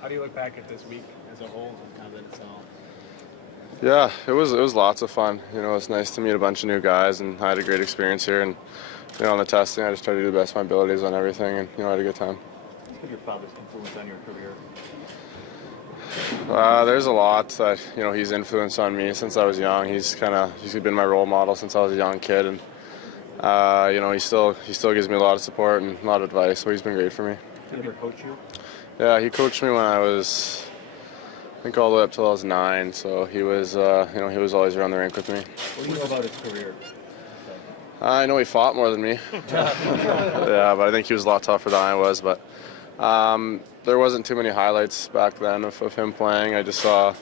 How do you look back at this week as a whole and kind of in itself? Yeah, it was lots of fun. You know, it's nice to meet a bunch of new guys, and I had a great experience here. And you know, on the testing, I just tried to do the best of my abilities on everything, and you know, I had a good time. What's been your father's influence on your career? There's a lot that you know he's influenced on me since I was young. He's been my role model since I was a young kid, and you know, he still gives me a lot of support and a lot of advice. So he's been great for me. Did he ever coach you? Yeah, he coached me when I was, I think, all the way up till I was 9. So he was, you know, he was always around the rink with me. What do you know about his career? I know he fought more than me. Yeah, but I think he was a lot tougher than I was. But there wasn't too many highlights back then of him playing. I just saw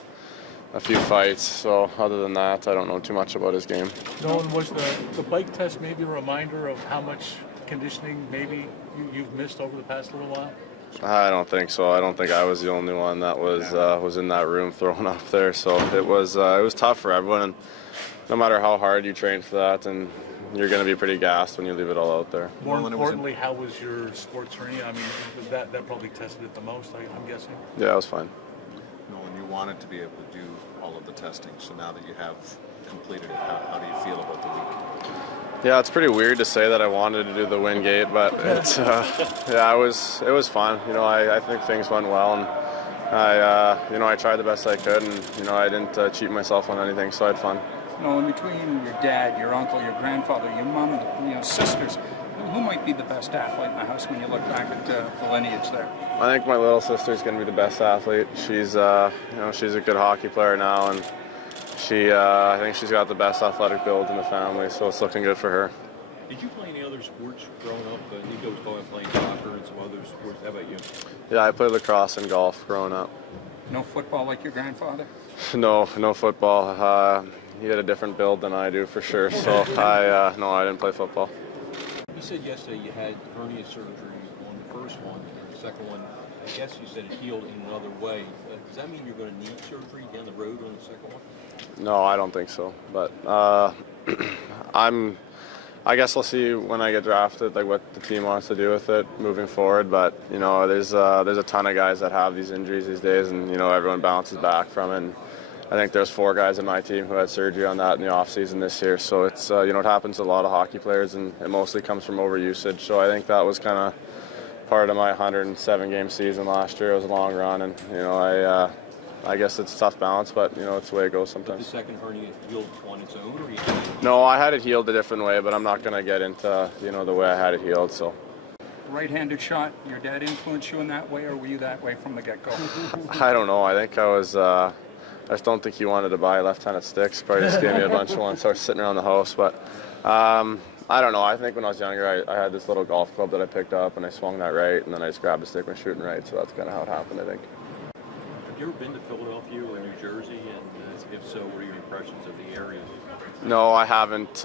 a few fights. So other than that, I don't know too much about his game. Nolan, was the bike test maybe a reminder of how much conditioning maybe you've missed over the past little while? I don't think so. I don't think I was the only one that was in that room throwing up there. So it was tough for everyone, and no matter how hard you train for that, and you're going to be pretty gassed when you leave it all out there. More importantly, how was your sports hernia? I mean, that probably tested it the most, I'm guessing. Yeah, it was fine. Nolan, you wanted to be able to do all of the testing, so now that you have completed it, how do you feel about the week? Yeah, it's pretty weird to say that I wanted to do the Wingate, but it's yeah, it was fun. You know, I think things went well, and I tried the best I could, and you know, I didn't cheat myself on anything, so I had fun. No, in between your dad, your uncle, your grandfather, your mom, and sisters, who might be the best athlete in the house when you look back at the lineage there? I think my little sister's going to be the best athlete. She's you know, she's a good hockey player now, and I think she's got the best athletic build in the family, so it's looking good for her. Did you play any other sports growing up? Nico was talking about playing soccer and some other sports. How about you? Yeah, I played lacrosse and golf growing up. No football like your grandfather? No football. He had a different build than I do, for sure. So no, I didn't play football. You said yesterday you had hernia surgery on the first one, and the second one, I guess you said it healed in another way. Does that mean you're going to need surgery down the road on the second one? No, I don't think so. But I guess I'll see when I get drafted, like what the team wants to do with it moving forward. But you know, there's a ton of guys that have these injuries these days, and you know, everyone bounces back from it. And I think there's 4 guys in my team who had surgery on that in the off season this year. So it's you know, it happens to a lot of hockey players, and it mostly comes from overusage. So I think that was kind of part of my 107 game season last year. It was a long run, and you know, I guess it's a tough balance, but you know, it's the way it goes sometimes. But the second hernia healed on its own, or you? No, I had it healed a different way, but I'm not going to get into, you know, the way I had it healed. So. Right-handed shot, your dad influenced you in that way, or were you that way from the get-go? I don't know. I think I was. I just don't think he wanted to buy left-handed sticks. Probably just gave me a bunch of ones, so I was sitting around the house. But I don't know. I think when I was younger, I had this little golf club that I picked up, and I swung that right, and then I just grabbed a stick and shooting right. So that's kind of how it happened, I think. Have you ever been to Philadelphia or New Jersey? And if so, what are your impressions of the area? No, I haven't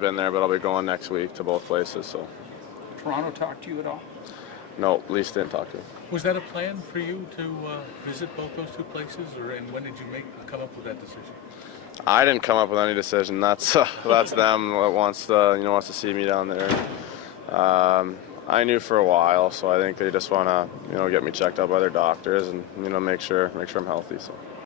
been there, but I'll be going next week to both places. So. Toronto talked to you at all? No, Leafs didn't talk to me. Was that a plan for you to visit both those two places, and when did you come up with that decision? I didn't come up with any decision. That's them that wants to see me down there. I knew for a while, so I think they just want to get me checked out by their doctors and make sure I'm healthy. So.